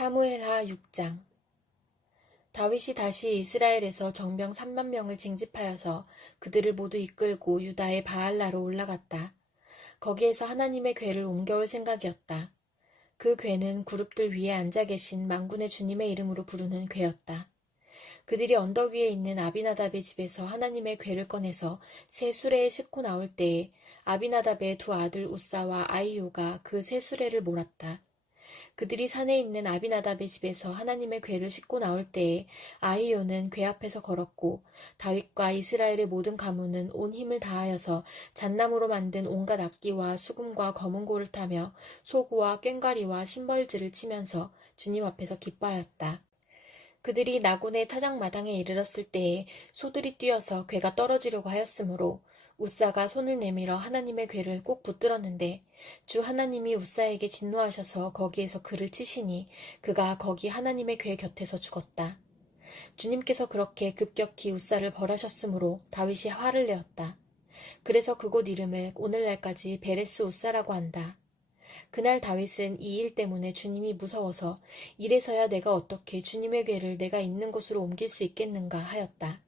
사무엘하 6장. 다윗이 다시 이스라엘에서 정병 3만 명을 징집하여서 그들을 모두 이끌고 유다의 바알라로 올라갔다. 거기에서 하나님의 궤를 옮겨올 생각이었다. 그 궤는 그룹들 위에 앉아 계신 만군의 주님의 이름으로 부르는 궤였다. 그들이 언덕 위에 있는 아비나답의 집에서 하나님의 궤를 꺼내서 새 수레에 싣고 나올 때에 아비나답의 두 아들 우사와 아히요가 그 새 수레를 몰았다. 그들이 산에 있는 아비나답의 집에서 하나님의 궤를 싣고 나올 때에 아히요는 궤 앞에서 걸었고 다윗과 이스라엘의 모든 가문은 온 힘을 다하여서 잣나무로 만든 온갖 악기와 수금과 검은고를 타며 소구와 꽹과리와 심벌질을 치면서 주님 앞에서 기뻐하였다. 그들이 나곤의 타작마당에 이르렀을 때에 소들이 뛰어서 궤가 떨어지려고 하였으므로 우사가 손을 내밀어 하나님의 궤를 꼭 붙들었는데 주 하나님이 우사에게 진노하셔서 거기에서 그를 치시니 그가 거기 하나님의 궤 곁에서 죽었다. 주님께서 그렇게 급격히 우사를 벌하셨으므로 다윗이 화를 내었다. 그래서 그곳 이름을 오늘날까지 베레스 우사라고 한다. 그날 다윗은 이 일 때문에 주님이 무서워서 이래서야 내가 어떻게 주님의 궤를 내가 있는 곳으로 옮길 수 있겠는가 하였다.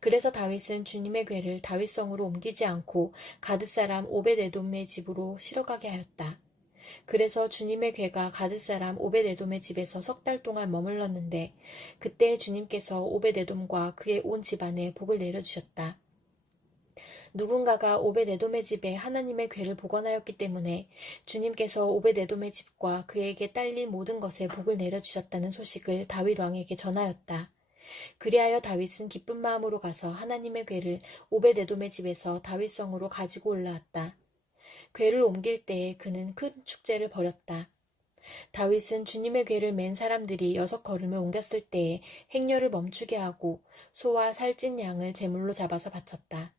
그래서 다윗은 주님의 궤를 다윗성으로 옮기지 않고 가드 사람 오벳에돔의 집으로 실어가게 하였다. 그래서 주님의 궤가 가드 사람 오벳에돔의 집에서 3달 동안 머물렀는데 그때 주님께서 오벳에돔과 그의 온 집안에 복을 내려주셨다. 누군가가 오벳에돔의 집에 하나님의 궤를 보관하였기 때문에 주님께서 오벳에돔의 집과 그에게 딸린 모든 것에 복을 내려주셨다는 소식을 다윗 왕에게 전하였다. 그리하여 다윗은 기쁜 마음으로 가서 하나님의 궤를 오벳에돔의 집에서 다윗성으로 가지고 올라왔다. 궤를 옮길 때에 그는 큰 축제를 벌였다. 다윗은 주님의 궤를 맨 사람들이 6걸음을 옮겼을 때에 행렬을 멈추게 하고 소와 살찐 양을 제물로 잡아서 바쳤다.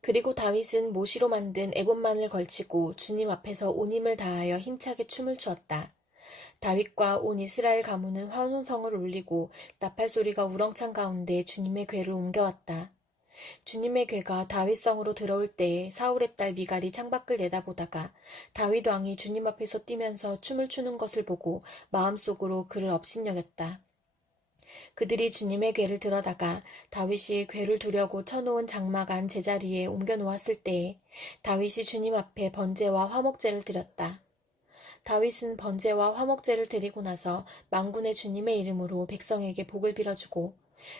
그리고 다윗은 모시로 만든 에봇만을 걸치고 주님 앞에서 온 힘을 다하여 힘차게 춤을 추었다. 다윗과 온 이스라엘 가문은 환호성을 울리고 나팔 소리가 우렁찬 가운데 주님의 궤를 옮겨왔다. 주님의 궤가 다윗성으로 들어올 때에 사울의 딸 미갈이 창밖을 내다보다가 다윗 왕이 주님 앞에서 뛰면서 춤을 추는 것을 보고 마음속으로 그를 업신여겼다. 그들이 주님의 궤를 들어다가 다윗이 궤를 두려고 쳐놓은 장막 안 제자리에 옮겨 놓았을 때에 다윗이 주님 앞에 번제와 화목제를 드렸다. 다윗은 번제와 화목제를 드리고 나서 만군의 주님의 이름으로 백성에게 복을 빌어주고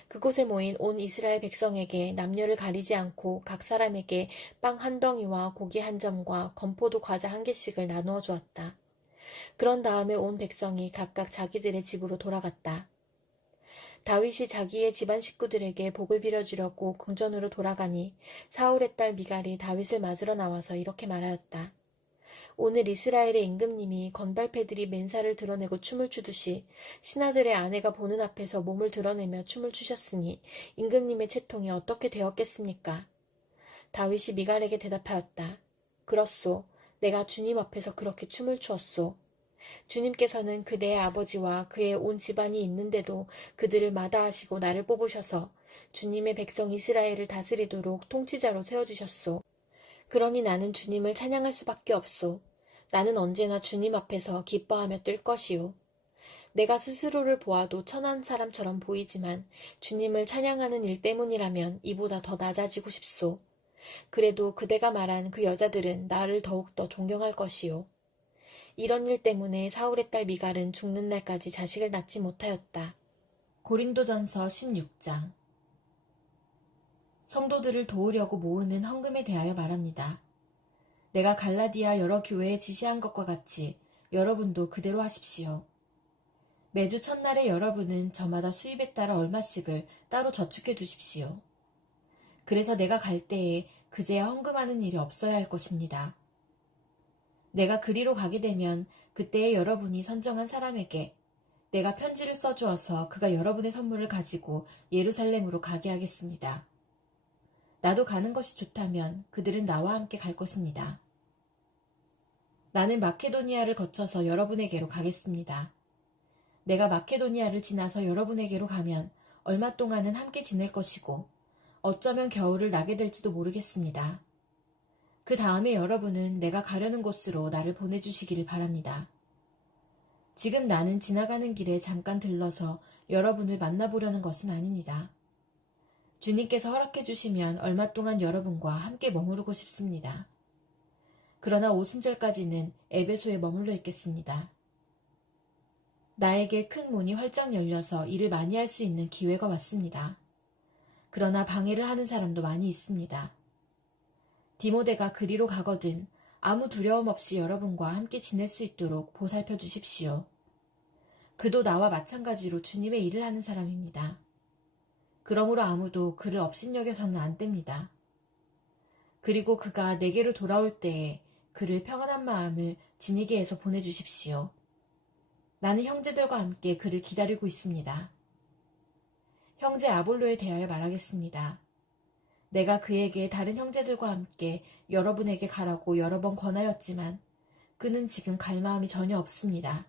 그곳에 모인 온 이스라엘 백성에게 남녀를 가리지 않고 각 사람에게 빵 한 덩이와 고기 한 점과 건포도 과자 한 개씩을 나누어 주었다. 그런 다음에 온 백성이 각각 자기들의 집으로 돌아갔다. 다윗이 자기의 집안 식구들에게 복을 빌어주려고 궁전으로 돌아가니 사울의 딸 미갈이 다윗을 맞으러 나와서 이렇게 말하였다. 오늘 이스라엘의 임금님이 건달패들이 맨살을 드러내고 춤을 추듯이 신하들의 아내가 보는 앞에서 몸을 드러내며 춤을 추셨으니 임금님의 채통이 어떻게 되었겠습니까? 다윗이 미갈에게 대답하였다. 그렇소. 내가 주님 앞에서 그렇게 춤을 추었소. 주님께서는 그대의 아버지와 그의 온 집안이 있는데도 그들을 마다하시고 나를 뽑으셔서 주님의 백성 이스라엘을 다스리도록 통치자로 세워주셨소. 그러니 나는 주님을 찬양할 수밖에 없소. 나는 언제나 주님 앞에서 기뻐하며 뛸 것이요. 내가 스스로를 보아도 천한 사람처럼 보이지만 주님을 찬양하는 일 때문이라면 이보다 더 낮아지고 싶소. 그래도 그대가 말한 그 여자들은 나를 더욱더 존경할 것이요. 이런 일 때문에 사울의 딸 미갈은 죽는 날까지 자식을 낳지 못하였다. 고린도전서 16장. 성도들을 도우려고 모으는 헌금에 대하여 말합니다. 내가 갈라디아 여러 교회에 지시한 것과 같이 여러분도 그대로 하십시오. 매주 첫날에 여러분은 저마다 수입에 따라 얼마씩을 따로 저축해 두십시오. 그래서 내가 갈 때에 그제야 헌금하는 일이 없어야 할 것입니다. 내가 그리로 가게 되면 그때에 여러분이 선정한 사람에게 내가 편지를 써주어서 그가 여러분의 선물을 가지고 예루살렘으로 가게 하겠습니다. 나도 가는 것이 좋다면 그들은 나와 함께 갈 것입니다. 나는 마케도니아를 거쳐서 여러분에게로 가겠습니다. 내가 마케도니아를 지나서 여러분에게로 가면 얼마 동안은 함께 지낼 것이고 어쩌면 겨울을 나게 될지도 모르겠습니다. 그 다음에 여러분은 내가 가려는 곳으로 나를 보내주시기를 바랍니다. 지금 나는 지나가는 길에 잠깐 들러서 여러분을 만나보려는 것은 아닙니다. 주님께서 허락해 주시면 얼마 동안 여러분과 함께 머무르고 싶습니다. 그러나 오순절까지는 에베소에 머물러 있겠습니다. 나에게 큰 문이 활짝 열려서 일을 많이 할 수 있는 기회가 왔습니다. 그러나 방해를 하는 사람도 많이 있습니다. 디모데가 그리로 가거든 아무 두려움 없이 여러분과 함께 지낼 수 있도록 보살펴 주십시오. 그도 나와 마찬가지로 주님의 일을 하는 사람입니다. 그러므로 아무도 그를 업신여겨서는 안 됩니다. 그리고 그가 내게로 돌아올 때에 그를 평안한 마음을 지니게 해서 보내주십시오. 나는 형제들과 함께 그를 기다리고 있습니다. 형제 아볼로에 대하여 말하겠습니다. 내가 그에게 다른 형제들과 함께 여러분에게 가라고 여러 번 권하였지만 그는 지금 갈 마음이 전혀 없습니다.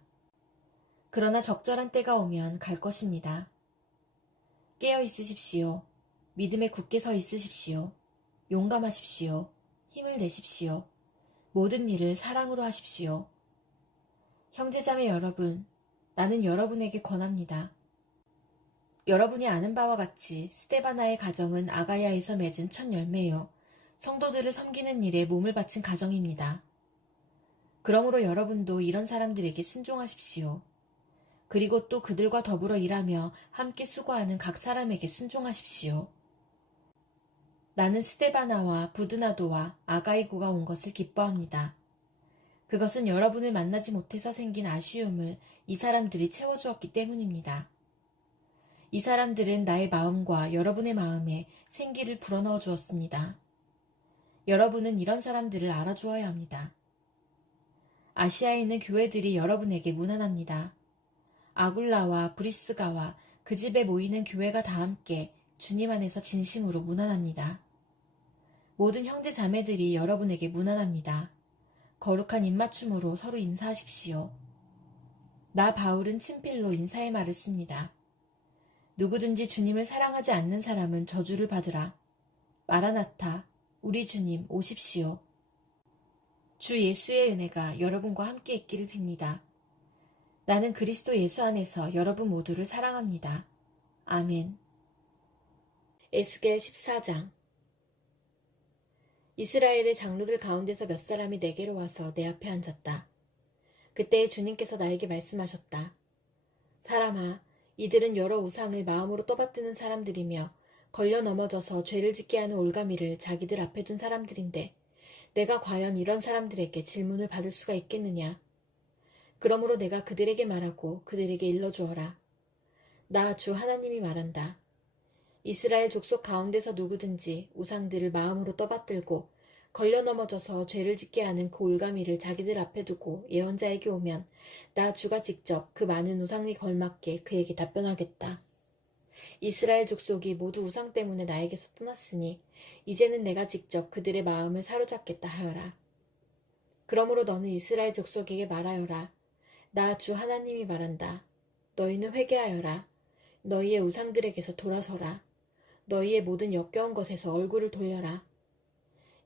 그러나 적절한 때가 오면 갈 것입니다. 깨어 있으십시오. 믿음에 굳게 서 있으십시오. 용감하십시오. 힘을 내십시오. 모든 일을 사랑으로 하십시오. 형제자매 여러분, 나는 여러분에게 권합니다. 여러분이 아는 바와 같이 스데바나의 가정은 아가야에서 맺은 첫 열매요. 성도들을 섬기는 일에 몸을 바친 가정입니다. 그러므로 여러분도 이런 사람들에게 순종하십시오. 그리고 또 그들과 더불어 일하며 함께 수고하는 각 사람에게 순종하십시오. 나는 스데바나와 부드나도와 아가이고가 온 것을 기뻐합니다. 그것은 여러분을 만나지 못해서 생긴 아쉬움을 이 사람들이 채워주었기 때문입니다. 이 사람들은 나의 마음과 여러분의 마음에 생기를 불어넣어 주었습니다. 여러분은 이런 사람들을 알아주어야 합니다. 아시아에 있는 교회들이 여러분에게 문안합니다. 아굴라와 브리스가와 그 집에 모이는 교회가 다 함께 주님 안에서 진심으로 문안합니다. 모든 형제 자매들이 여러분에게 문안합니다. 거룩한 입맞춤으로 서로 인사하십시오. 나 바울은 친필로 인사의 말을 씁니다. 누구든지 주님을 사랑하지 않는 사람은 저주를 받으라. 마라나타, 우리 주님 오십시오. 주 예수의 은혜가 여러분과 함께 있기를 빕니다. 나는 그리스도 예수 안에서 여러분 모두를 사랑합니다. 아멘. 에스겔 14장. 이스라엘의 장로들 가운데서 몇 사람이 내게로 와서 내 앞에 앉았다. 그때 주님께서 나에게 말씀하셨다. 사람아, 이들은 여러 우상을 마음으로 떠받드는 사람들이며 걸려 넘어져서 죄를 짓게 하는 올가미를 자기들 앞에 둔 사람들인데 내가 과연 이런 사람들에게 질문을 받을 수가 있겠느냐. 그러므로 내가 그들에게 말하고 그들에게 일러주어라. 나 주 하나님이 말한다. 이스라엘 족속 가운데서 누구든지 우상들을 마음으로 떠받들고 걸려 넘어져서 죄를 짓게 하는 그 올가미를 자기들 앞에 두고 예언자에게 오면 나 주가 직접 그 많은 우상에 걸맞게 그에게 답변하겠다. 이스라엘 족속이 모두 우상 때문에 나에게서 떠났으니 이제는 내가 직접 그들의 마음을 사로잡겠다 하여라. 그러므로 너는 이스라엘 족속에게 말하여라. 나 주 하나님이 말한다. 너희는 회개하여라. 너희의 우상들에게서 돌아서라. 너희의 모든 역겨운 것에서 얼굴을 돌려라.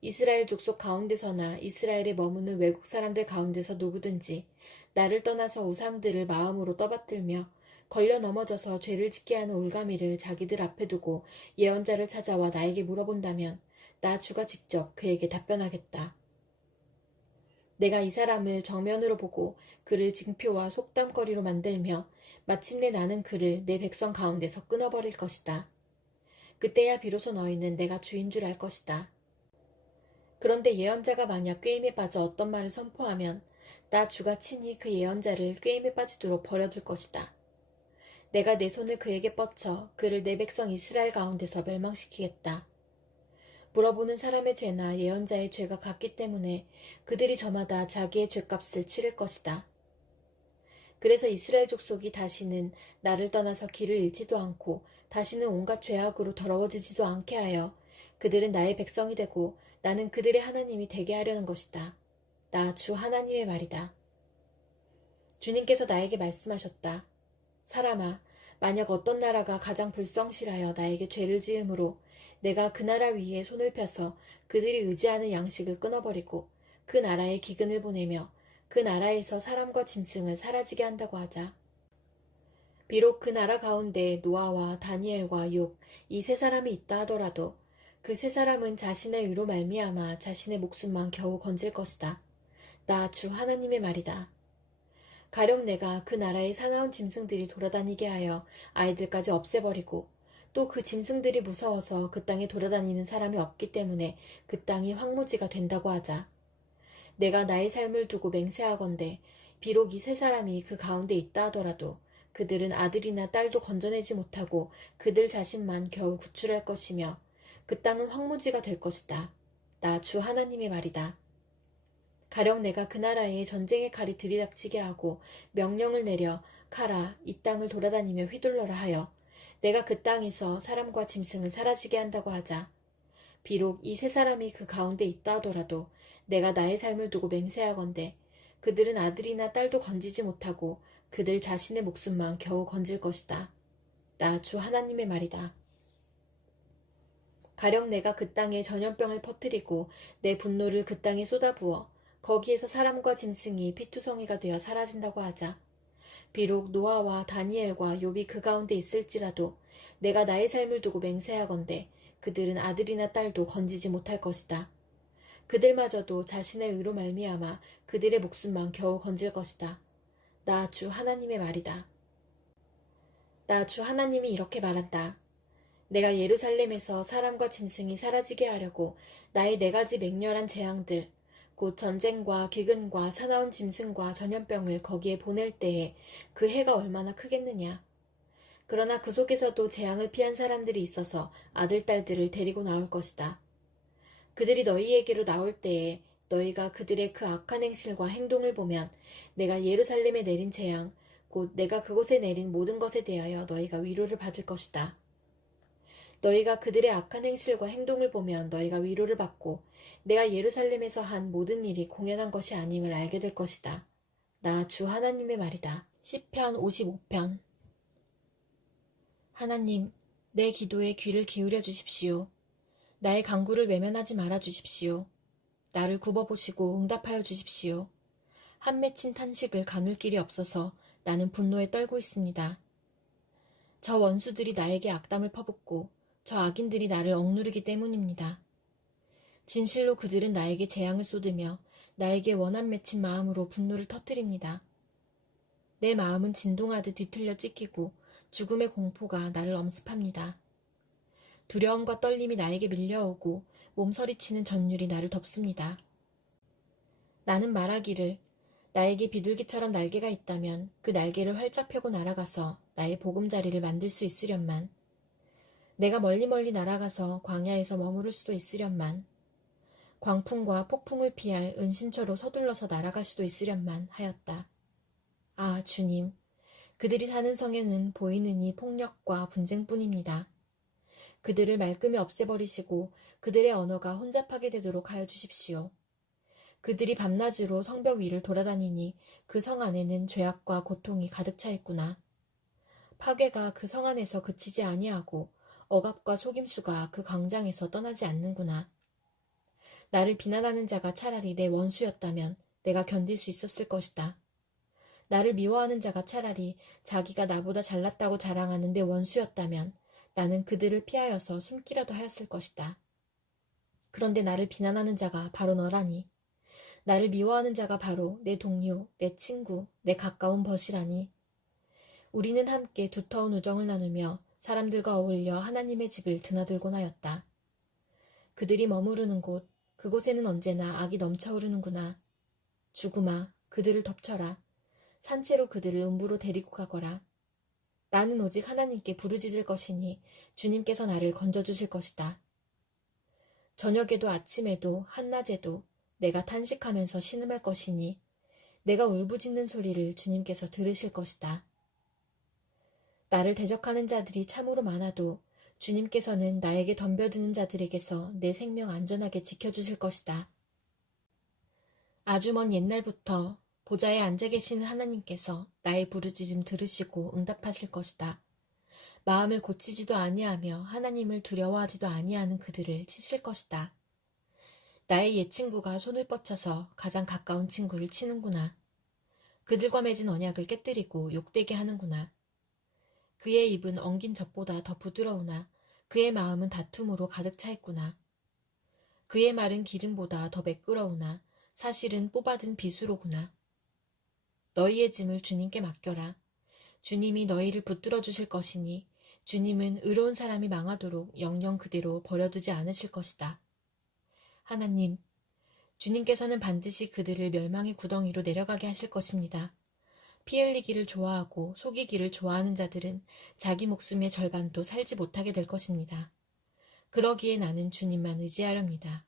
이스라엘 족속 가운데서나 이스라엘에 머무는 외국 사람들 가운데서 누구든지 나를 떠나서 우상들을 마음으로 떠받들며 걸려 넘어져서 죄를 짓게 하는 올가미를 자기들 앞에 두고 예언자를 찾아와 나에게 물어본다면 나 주가 직접 그에게 답변하겠다. 내가 이 사람을 정면으로 보고 그를 징표와 속담거리로 만들며 마침내 나는 그를 내 백성 가운데서 끊어버릴 것이다. 그때야 비로소 너희는 내가 주인 줄 알 것이다. 그런데 예언자가 만약 꾀임에 빠져 어떤 말을 선포하면 나 주가 친히 그 예언자를 꾀임에 빠지도록 버려둘 것이다. 내가 내 손을 그에게 뻗쳐 그를 내 백성 이스라엘 가운데서 멸망시키겠다. 물어보는 사람의 죄나 예언자의 죄가 같기 때문에 그들이 저마다 자기의 죄값을 치를 것이다. 그래서 이스라엘 족속이 다시는 나를 떠나서 길을 잃지도 않고 다시는 온갖 죄악으로 더러워지지도 않게 하여 그들은 나의 백성이 되고 나는 그들의 하나님이 되게 하려는 것이다. 나 주 하나님의 말이다. 주님께서 나에게 말씀하셨다. 사람아, 만약 어떤 나라가 가장 불성실하여 나에게 죄를 지음으로 내가 그 나라 위에 손을 펴서 그들이 의지하는 양식을 끊어버리고 그 나라에 기근을 보내며 그 나라에서 사람과 짐승을 사라지게 한다고 하자. 비록 그 나라 가운데 노아와 다니엘과 욥 이 세 사람이 있다 하더라도 그 세 사람은 자신의 의로 말미암아 자신의 목숨만 겨우 건질 것이다. 나 주 하나님의 말이다. 가령 내가 그 나라의 사나운 짐승들이 돌아다니게 하여 아이들까지 없애버리고 또 그 짐승들이 무서워서 그 땅에 돌아다니는 사람이 없기 때문에 그 땅이 황무지가 된다고 하자. 내가 나의 삶을 두고 맹세하건대 비록 이 세 사람이 그 가운데 있다 하더라도 그들은 아들이나 딸도 건져내지 못하고 그들 자신만 겨우 구출할 것이며 그 땅은 황무지가 될 것이다. 나 주 하나님의 말이다. 가령 내가 그 나라에 전쟁의 칼이 들이닥치게 하고 명령을 내려 가라 이 땅을 돌아다니며 휘둘러라 하여 내가 그 땅에서 사람과 짐승을 사라지게 한다고 하자. 비록 이 세 사람이 그 가운데 있다 하더라도 내가 나의 삶을 두고 맹세하건대 그들은 아들이나 딸도 건지지 못하고 그들 자신의 목숨만 겨우 건질 것이다. 나 주 하나님의 말이다. 가령 내가 그 땅에 전염병을 퍼뜨리고 내 분노를 그 땅에 쏟아부어 거기에서 사람과 짐승이 피투성이가 되어 사라진다고 하자. 비록 노아와 다니엘과 욥이 그 가운데 있을지라도 내가 나의 삶을 두고 맹세하건대 그들은 아들이나 딸도 건지지 못할 것이다. 그들마저도 자신의 의로 말미암아 그들의 목숨만 겨우 건질 것이다. 나 주 하나님의 말이다. 나 주 하나님이 이렇게 말한다. 내가 예루살렘에서 사람과 짐승이 사라지게 하려고 나의 4가지 맹렬한 재앙들 곧 전쟁과 기근과 사나운 짐승과 전염병을 거기에 보낼 때에 그 해가 얼마나 크겠느냐. 그러나 그 속에서도 재앙을 피한 사람들이 있어서 아들, 딸들을 데리고 나올 것이다. 그들이 너희에게로 나올 때에 너희가 그들의 그 악한 행실과 행동을 보면 내가 예루살렘에 내린 재앙, 곧 내가 그곳에 내린 모든 것에 대하여 너희가 위로를 받을 것이다. 너희가 그들의 악한 행실과 행동을 보면 너희가 위로를 받고 내가 예루살렘에서 한 모든 일이 공연한 것이 아님을 알게 될 것이다. 나 주 하나님의 말이다. 시편 55편. 하나님, 내 기도에 귀를 기울여 주십시오. 나의 간구를 외면하지 말아 주십시오. 나를 굽어보시고 응답하여 주십시오. 한 맺힌 탄식을 가눌 길이 없어서 나는 분노에 떨고 있습니다. 저 원수들이 나에게 악담을 퍼붓고 저 악인들이 나를 억누르기 때문입니다. 진실로 그들은 나에게 재앙을 쏟으며 나에게 원한 맺힌 마음으로 분노를 터뜨립니다. 내 마음은 진동하듯 뒤틀려 찢기고 죽음의 공포가 나를 엄습합니다. 두려움과 떨림이 나에게 밀려오고 몸서리치는 전율이 나를 덮습니다. 나는 말하기를 나에게 비둘기처럼 날개가 있다면 그 날개를 활짝 펴고 날아가서 나의 보금자리를 만들 수 있으련만. 내가 멀리 날아가서 광야에서 머무를 수도 있으련만. 광풍과 폭풍을 피할 은신처로 서둘러서 날아갈 수도 있으련만 하였다. 아, 주님, 그들이 사는 성에는 보이는 이 폭력과 분쟁뿐입니다. 그들을 말끔히 없애버리시고 그들의 언어가 혼잡하게 되도록 하여 주십시오. 그들이 밤낮으로 성벽 위를 돌아다니니 그 성 안에는 죄악과 고통이 가득 차 있구나. 파괴가 그 성 안에서 그치지 아니하고 억압과 속임수가 그 광장에서 떠나지 않는구나. 나를 비난하는 자가 차라리 내 원수였다면 내가 견딜 수 있었을 것이다. 나를 미워하는 자가 차라리 자기가 나보다 잘났다고 자랑하는 내 원수였다면 나는 그들을 피하여서 숨기라도 하였을 것이다. 그런데 나를 비난하는 자가 바로 너라니. 나를 미워하는 자가 바로 내 동료, 내 친구, 내 가까운 벗이라니. 우리는 함께 두터운 우정을 나누며 사람들과 어울려 하나님의 집을 드나들곤 하였다. 그들이 머무르는 곳, 그곳에는 언제나 악이 넘쳐흐르는구나. 죽음아, 그들을 덮쳐라. 산채로 그들을 음부로 데리고 가거라. 나는 오직 하나님께 부르짖을 것이니 주님께서 나를 건져주실 것이다. 저녁에도 아침에도 한낮에도 내가 탄식하면서 신음할 것이니 내가 울부짖는 소리를 주님께서 들으실 것이다. 나를 대적하는 자들이 참으로 많아도 주님께서는 나에게 덤벼드는 자들에게서 내 생명 안전하게 지켜주실 것이다. 아주 먼 옛날부터 보좌에 앉아 계시는 하나님께서 나의 부르짖음 들으시고 응답하실 것이다. 마음을 고치지도 아니하며 하나님을 두려워하지도 아니하는 그들을 치실 것이다. 나의 옛 친구가 손을 뻗쳐서 가장 가까운 친구를 치는구나. 그들과 맺은 언약을 깨뜨리고 욕되게 하는구나. 그의 입은 엉긴 젖보다 더 부드러우나 그의 마음은 다툼으로 가득 차 있구나. 그의 말은 기름보다 더 매끄러우나 사실은 뽑아든 비수로구나. 너희의 짐을 주님께 맡겨라. 주님이 너희를 붙들어 주실 것이니 주님은 의로운 사람이 망하도록 영영 그대로 버려두지 않으실 것이다. 하나님, 주님께서는 반드시 그들을 멸망의 구덩이로 내려가게 하실 것입니다. 피 흘리기를 좋아하고 속이기를 좋아하는 자들은 자기 목숨의 절반도 살지 못하게 될 것입니다. 그러기에 나는 주님만 의지하렵니다.